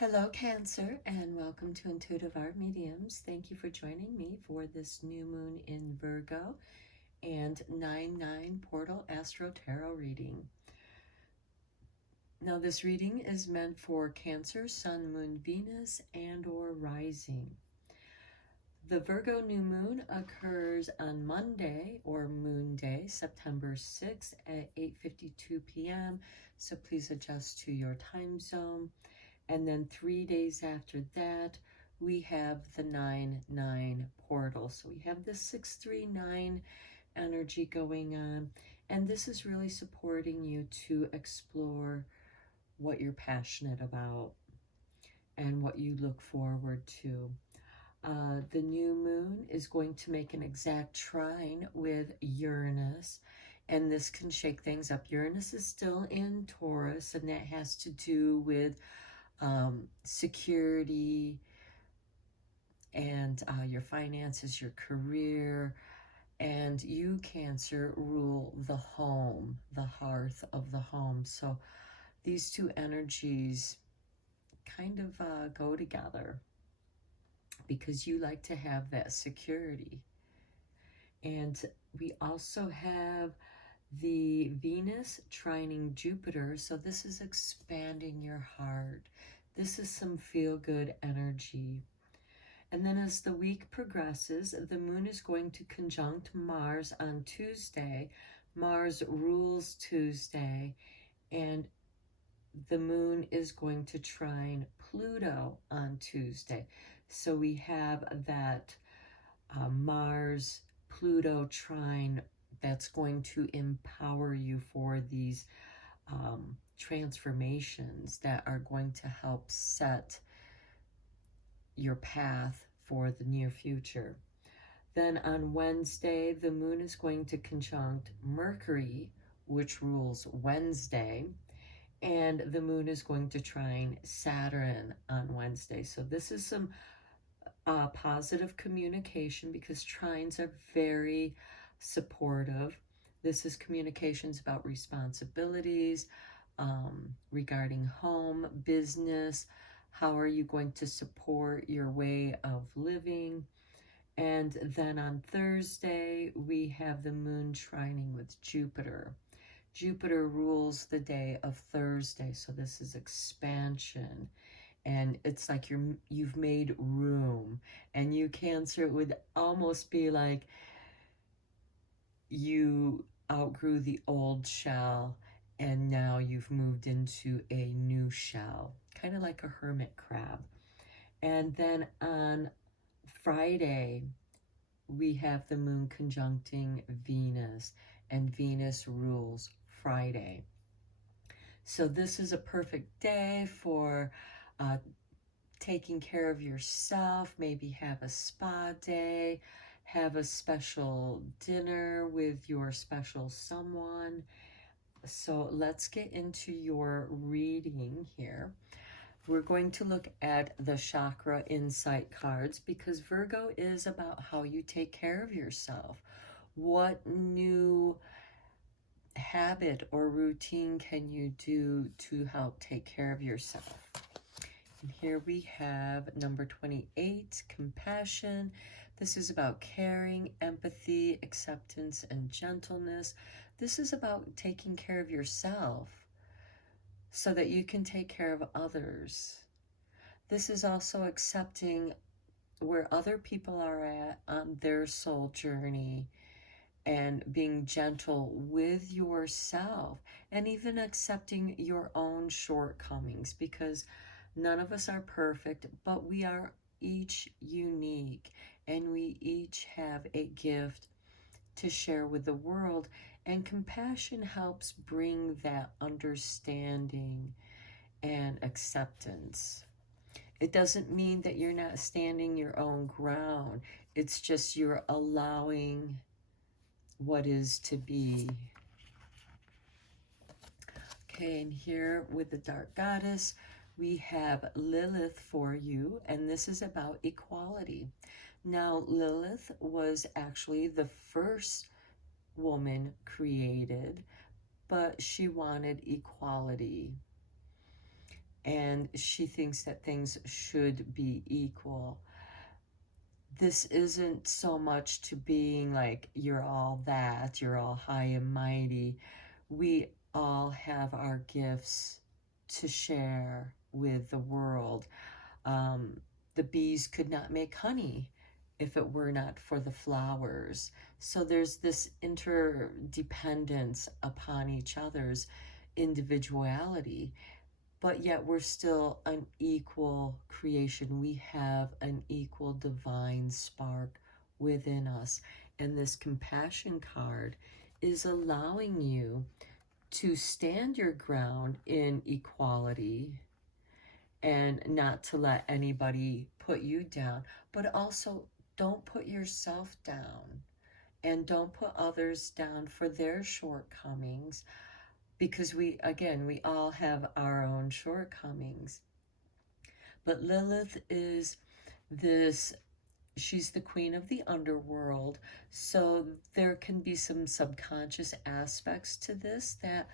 Hello, Cancer, and welcome to Intuitive Art Mediums. Thank you for joining me for this new moon in Virgo and 9/9 Portal Astro Tarot reading. Now, this reading is meant for Cancer, Sun, Moon, Venus, and or Rising. The Virgo new moon occurs on Monday, or Moon Day, September 6th at 8:52 p.m., so please adjust to your time zone. And then 3 days after that, we have the 9/9 portal. So we have the 639 energy going on. And this is really supporting you to explore what you're passionate about and what you look forward to. The new moon is going to make an exact trine with Uranus, and this can shake things up. Uranus is still in Taurus, and that has to do with security and your finances, your career, and you, Cancer, rule the home, the hearth of the home. So these two energies kind of go together because you like to have that security. And we also have the Venus trining Jupiter, so this is expanding your heart. This is some feel-good energy. And then as the week progresses, the moon is going to conjunct Mars on Tuesday. Mars rules Tuesday, and the moon is going to trine Pluto on Tuesday. So we have that Mars-Pluto trine that's going to empower you for these transformations that are going to help set your path for the near future. Then on Wednesday, the moon is going to conjunct Mercury, which rules Wednesday, and the moon is going to trine Saturn on Wednesday. So this is some positive communication because trines are very supportive. This is communications about responsibilities regarding home, business. How are you going to support your way of living? And then on Thursday, we have the moon trining with Jupiter. Jupiter rules the day of Thursday, so this is expansion. And it's like you've made room. And you, Cancer, it would almost be like you outgrew the old shell and now you've moved into a new shell, kind of like a hermit crab. And then on Friday, we have the moon conjuncting Venus, and Venus rules Friday. So this is a perfect day for taking care of yourself. Maybe have a spa day, have a special dinner with your special someone. So let's get into your reading here. We're going to look at the Chakra Insight cards because Virgo is about how you take care of yourself. What new habit or routine can you do to help take care of yourself? And here we have number 28, compassion. This is about caring, empathy, acceptance, and gentleness. This is about taking care of yourself so that you can take care of others. This is also accepting where other people are at on their soul journey and being gentle with yourself and even accepting your own shortcomings, because none of us are perfect, but we are each unique and we each have a gift to share with the world. And compassion helps bring that understanding and acceptance. It doesn't mean that you're not standing your own ground. It's just you're allowing what is to be. Okay, and here with the Dark Goddess, we have Lilith for you, and this is about equality. Now, Lilith was actually the first woman created, but she wanted equality. and she thinks that things should be equal. This isn't so much to being like, you're all that, you're all high and mighty. We all have our gifts to share with the world. The bees could not make honey if it were not for the flowers. So there's this interdependence upon each other's individuality, but yet we're still an equal creation. We have an equal divine spark within us. And this compassion card is allowing you to stand your ground in equality and not to let anybody put you down, but also don't put yourself down and don't put others down for their shortcomings, because we all have our own shortcomings. But Lilith is this, she's the queen of the underworld, so there can be some subconscious aspects to this that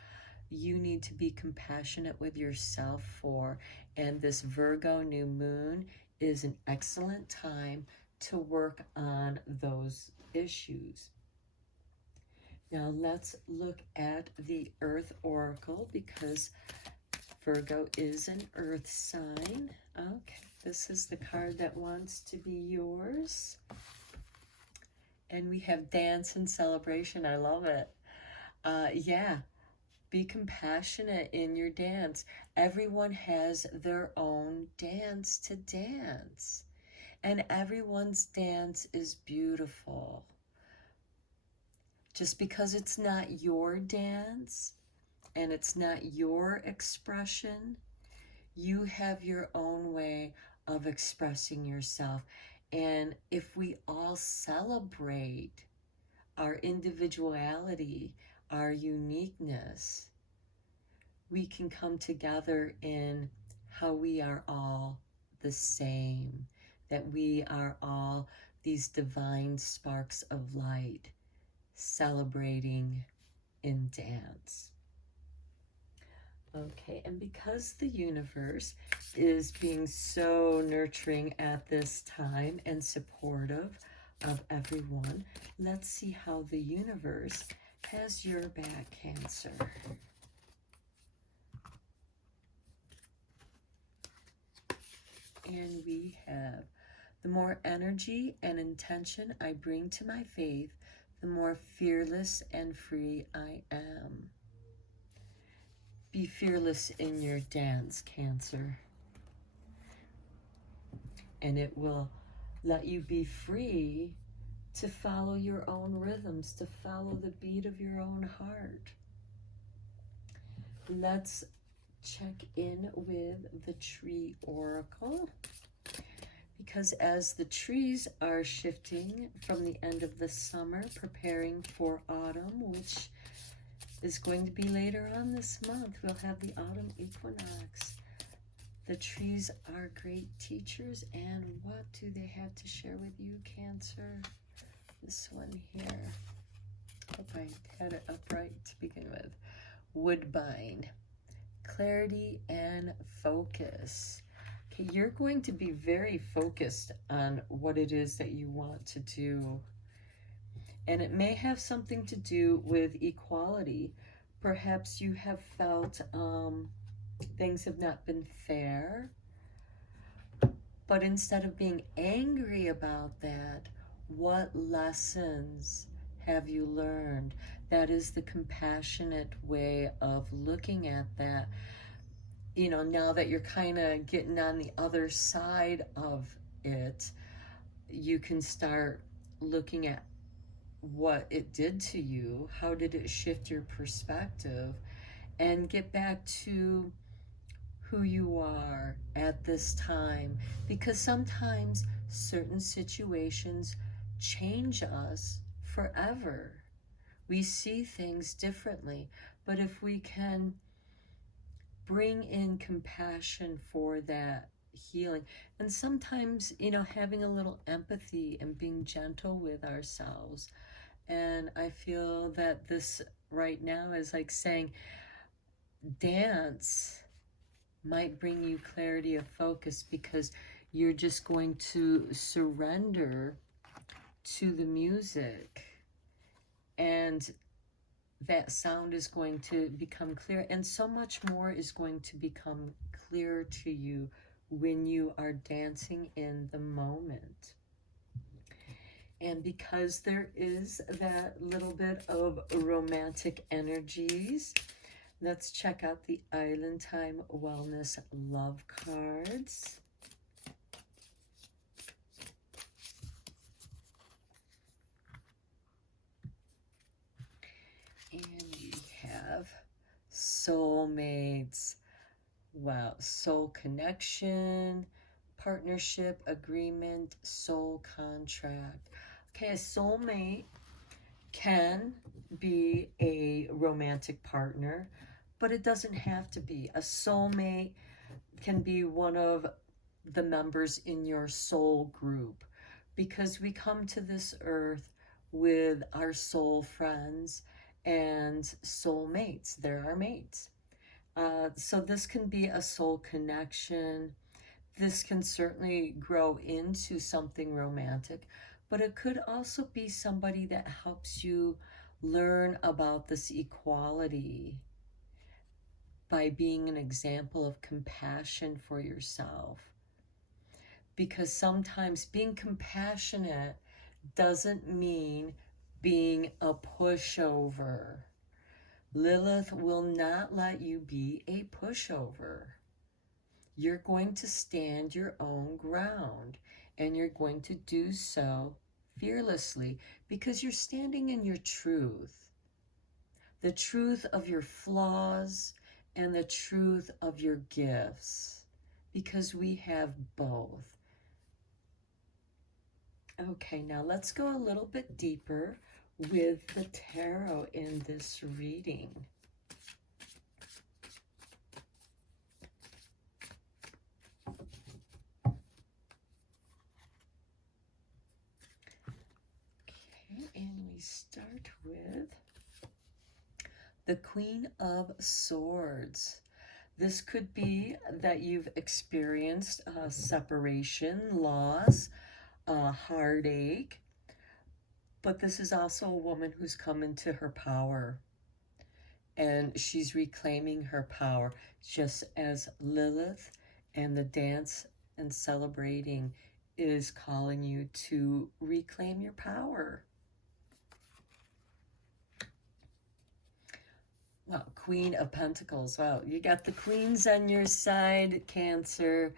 you need to be compassionate with yourself for. And this Virgo new moon is an excellent time to work on those issues. Now let's look at the Earth Oracle, because Virgo is an Earth sign. Okay, this is the card that wants to be yours. And we have dance and celebration. I love it. Yeah, be compassionate in your dance. Everyone has their own dance to dance. And everyone's dance is beautiful. Just because it's not your dance and it's not your expression, you have your own way of expressing yourself. And if we all celebrate our individuality, our uniqueness, we can come together in how we are all the same, that we are all these divine sparks of light celebrating in dance. Okay, and because the universe is being so nurturing at this time and supportive of everyone, let's see how the universe has your back, Cancer. And we have, the more energy and intention I bring to my faith, the more fearless and free I am. Be fearless in your dance, Cancer. And it will let you be free to follow your own rhythms, to follow the beat of your own heart. Let's check in with the tree oracle, because as the trees are shifting from the end of the summer, preparing for autumn, which is going to be later on this month, we'll have the autumn equinox. The trees are great teachers, and what do they have to share with you, Cancer? This one here. Hope I had it upright to begin with. Woodbine. Clarity and focus. Okay, you're going to be very focused on what it is that you want to do. And it may have something to do with equality. Perhaps you have felt things have not been fair. But instead of being angry about that, what lessons have you learned? That is the compassionate way of looking at that. You know, now that you're kind of getting on the other side of it, you can start looking at what it did to you. How did it shift your perspective? And get back to who you are at this time. Because sometimes certain situations change us forever. We see things differently. But if we can bring in compassion for that healing, and sometimes, you know, having a little empathy and being gentle with ourselves. And I feel that this right now is like saying, dance, might bring you clarity of focus, because you're just going to surrender to the music, and that sound is going to become clear, and so much more is going to become clear to you when you are dancing in the moment. And because there is that little bit of romantic energies, let's check out the Island Time Wellness Love cards. And we have soulmates. Wow, soul connection, partnership, agreement, soul contract. Okay, a soulmate can be a romantic partner, but it doesn't have to be. A soulmate can be one of the members in your soul group, because we come to this earth with our soul friends and soulmates. They're our mates. So this can be a soul connection. This can certainly grow into something romantic, but it could also be somebody that helps you learn about this equality by being an example of compassion for yourself. Because sometimes being compassionate doesn't mean being a pushover. Lilith will not let you be a pushover. You're going to stand your own ground, and you're going to do so fearlessly, because you're standing in your truth. The truth of your flaws and the truth of your gifts, because we have both. Okay, now let's go a little bit deeper with the tarot in this reading. Okay, and we start with the Queen of Swords. This could be that you've experienced separation, loss, heartache, but this is also a woman who's come into her power, and she's reclaiming her power, just as Lilith and the dance and celebrating is calling you to reclaim your power. Wow, Queen of Pentacles. Wow, you got the queens on your side, Cancer.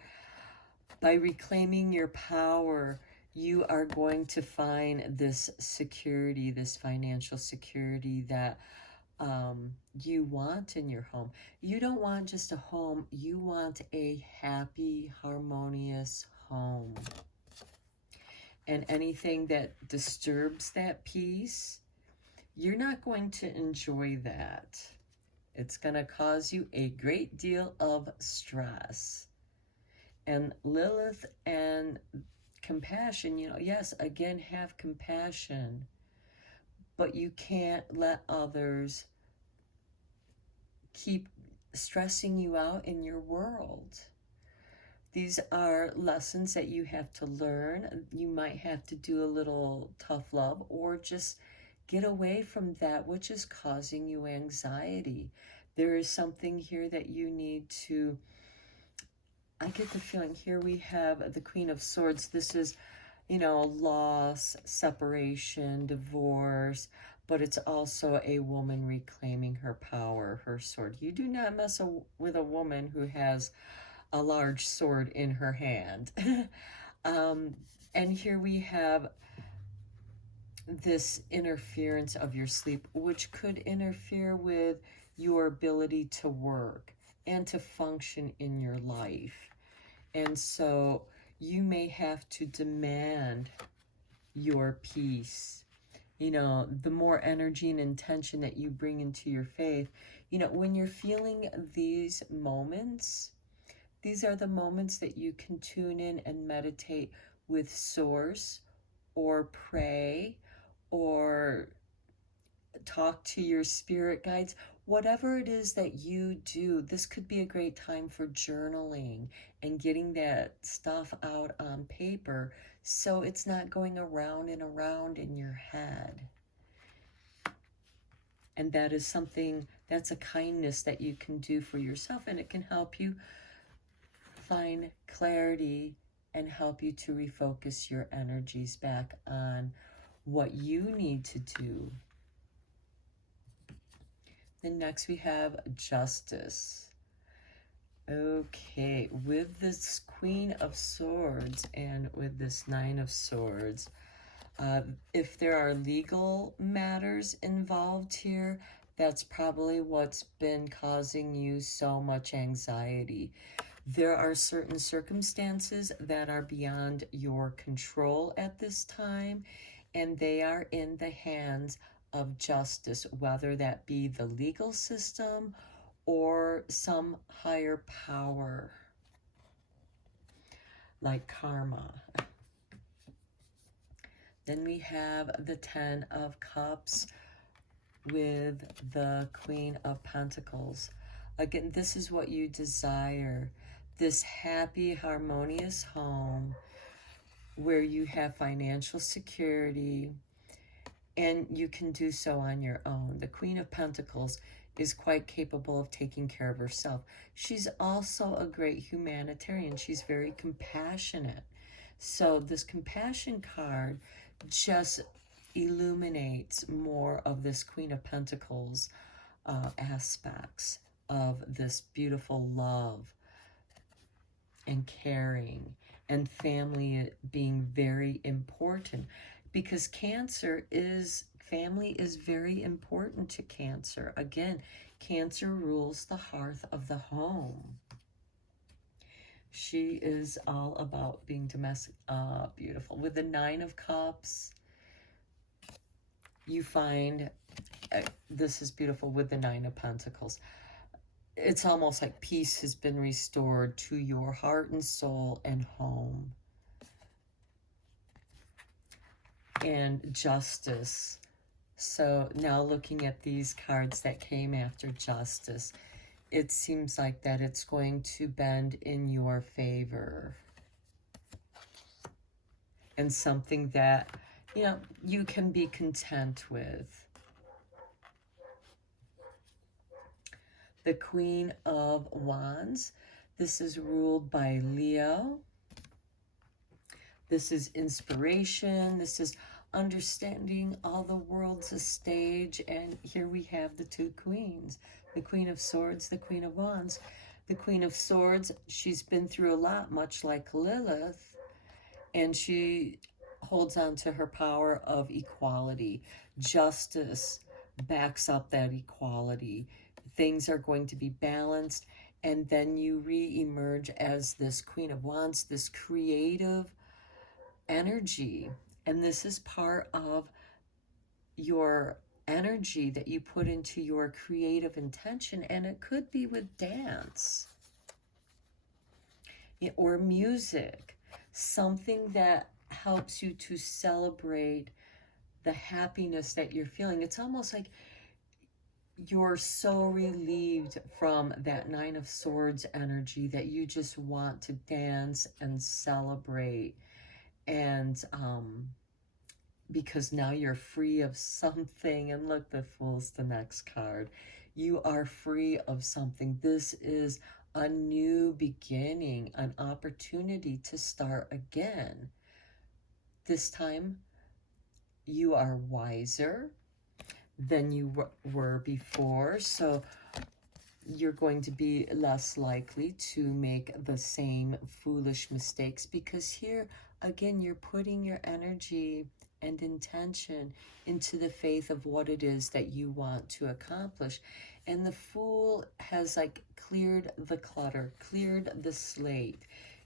By reclaiming your power, you are going to find this security, this financial security that you want in your home. You don't want just a home, you want a happy, harmonious home. And anything that disturbs that peace, you're not going to enjoy that. It's going to cause you a great deal of stress. And Lilith and compassion, yes, again, have compassion, but you can't let others keep stressing you out in your world. These are lessons that you have to learn. You might have to do a little tough love, or just get away from that which is causing you anxiety. There is something here that you need to, I get the feeling here we have the Queen of Swords. This is, loss, separation, divorce, but it's also a woman reclaiming her power, her sword. You do not mess with a woman who has a large sword in her hand. And here we have this interference of your sleep, which could interfere with your ability to work and to function in your life. And so you may have to demand your peace. The more energy and intention that you bring into your faith, when you're feeling these moments, these are the moments that you can tune in and meditate with Source, or pray, or talk to your spirit guides, whatever it is that you do, this could be a great time for journaling and getting that stuff out on paper so it's not going around and around in your head. And that is something, that's a kindness that you can do for yourself, and it can help you find clarity and help you to refocus your energies back on what you need to do. Then next we have Justice. Okay, with this Queen of Swords and with this Nine of Swords, if there are legal matters involved here, that's probably what's been causing you so much anxiety. There are certain circumstances that are beyond your control at this time, and they are in the hands of justice, whether that be the legal system or some higher power, like karma. Then we have the Ten of Cups with the Queen of Pentacles. Again, this is what you desire. This happy, harmonious home where you have financial security and you can do so on your own. The Queen of Pentacles is quite capable of taking care of herself. She's also a great humanitarian. She's very compassionate. So this compassion card just illuminates more of this Queen of Pentacles aspects of this beautiful love and caring and family being very important, because family is very important to Cancer. Again, Cancer rules the hearth of the home. She is all about being domestic. Beautiful. With the Nine of Cups, you find, this is beautiful with the Nine of Pentacles. It's almost like peace has been restored to your heart and soul and home. And Justice. So now looking at these cards that came after Justice, it seems like that it's going to bend in your favor. And something that, you know, you can be content with. The Queen of Wands. This is ruled by Leo. This is inspiration. This is understanding all the world's a stage. And here we have the two queens. The Queen of Swords, the Queen of Wands. The Queen of Swords, she's been through a lot, much like Lilith. And she holds on to her power of equality. Justice backs up that equality. Things are going to be balanced. And then you re-emerge as this Queen of Wands, this creative energy. And this is part of your energy that you put into your creative intention. And it could be with dance or music, something that helps you to celebrate the happiness that you're feeling. It's almost like you're so relieved from that Nine of Swords energy that you just want to dance and celebrate. And because now you're free of something. And look, the Fool's the next card. You are free of something. This is a new beginning, an opportunity to start again. This time, you are wiser than you were before. So you're going to be less likely to make the same foolish mistakes, because here, again, you're putting your energy and intention into the faith of what it is that you want to accomplish. And the Fool has like cleared the clutter, cleared the slate.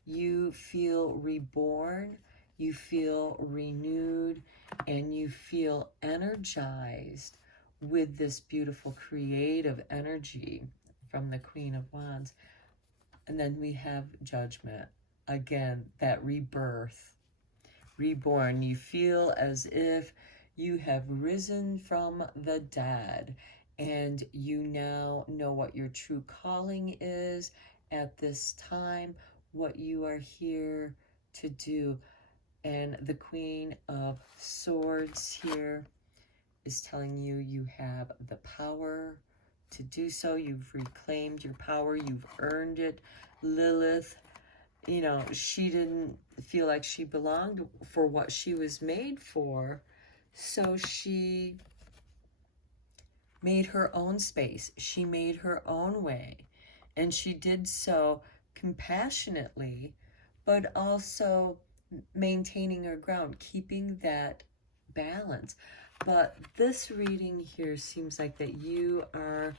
You feel reborn, you feel renewed, and you feel energized with this beautiful creative energy from the Queen of Wands. And then we have Judgment. Again, that rebirth, reborn. You feel as if you have risen from the dead and you now know what your true calling is at this time, what you are here to do. And the Queen of Swords here is telling you you have the power to do so. You've reclaimed your power. You've earned it. Lilith, you know, she didn't feel like she belonged for what she was made for. So she made her own space. She made her own way. And she did so compassionately, but also maintaining her ground, keeping that balance. But this reading here seems like that you are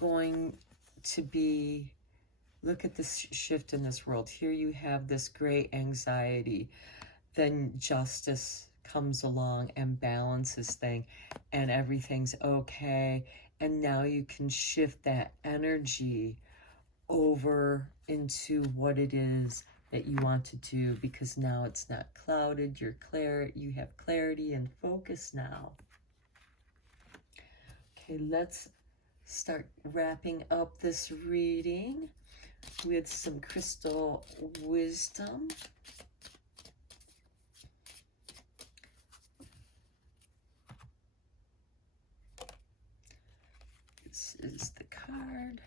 going to be, look at this shift in this world. Here you have this great anxiety. Then justice comes along and balances things, and everything's okay. And now you can shift that energy over into what it is that you want to do, because now it's not clouded. You have clarity and focus now. Okay, let's start wrapping up this reading with some crystal wisdom. This is the card.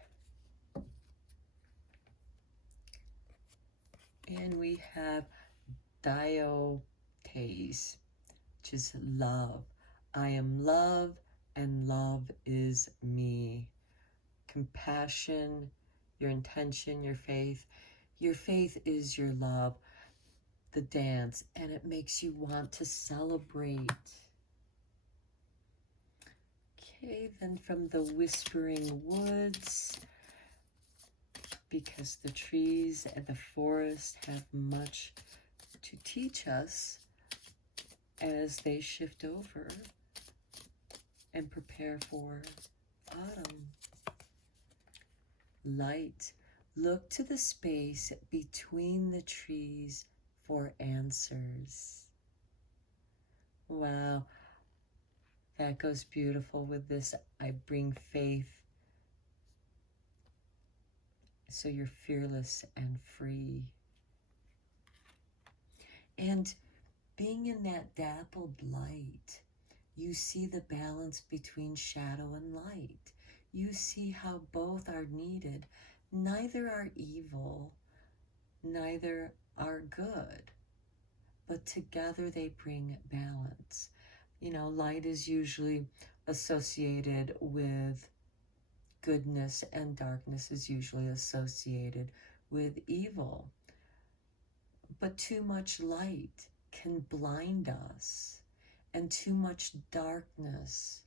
And we have Diotes, which is love. I am love, and love is me. Compassion, your intention, your faith. Your faith is your love, the dance, and it makes you want to celebrate. Okay, then from the Whispering Woods, because the trees and the forest have much to teach us as they shift over and prepare for autumn. Light, look to the space between the trees for answers. Wow, that goes beautiful with this. I bring faith. So you're fearless and free. And being in that dappled light, you see the balance between shadow and light. You see how both are needed. Neither are evil, neither are good, but together they bring balance. You know, light is usually associated with goodness, and darkness is usually associated with evil. But too much light can blind us, and too much darkness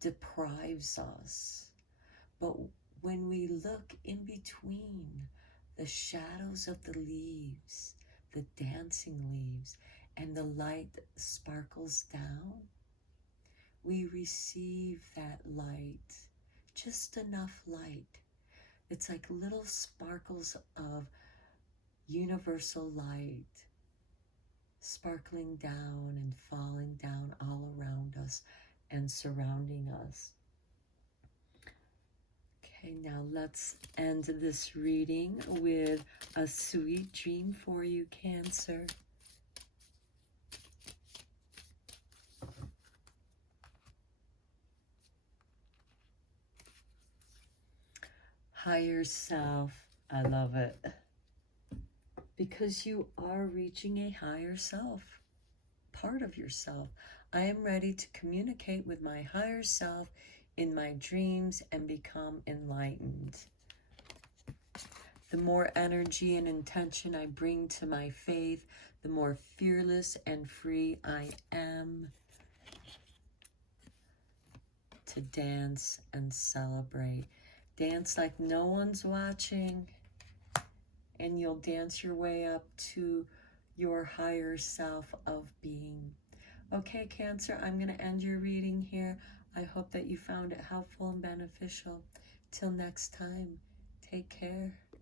deprives us. But when we look in between the shadows of the leaves, the dancing leaves, and the light sparkles down, we receive that light. Just enough light. It's like little sparkles of universal light sparkling down and falling down all around us and surrounding us. Okay, now let's end this reading with a sweet dream for you, Cancer. Higher self, I love it. Because you are reaching a higher self, part of yourself. I am ready to communicate with my higher self in my dreams and become enlightened. The more energy and intention I bring to my faith, the more fearless and free I am to dance and celebrate. Dance like no one's watching, and you'll dance your way up to your higher self of being. Okay, Cancer, I'm going to end your reading here. I hope that you found it helpful and beneficial. Till next time, take care.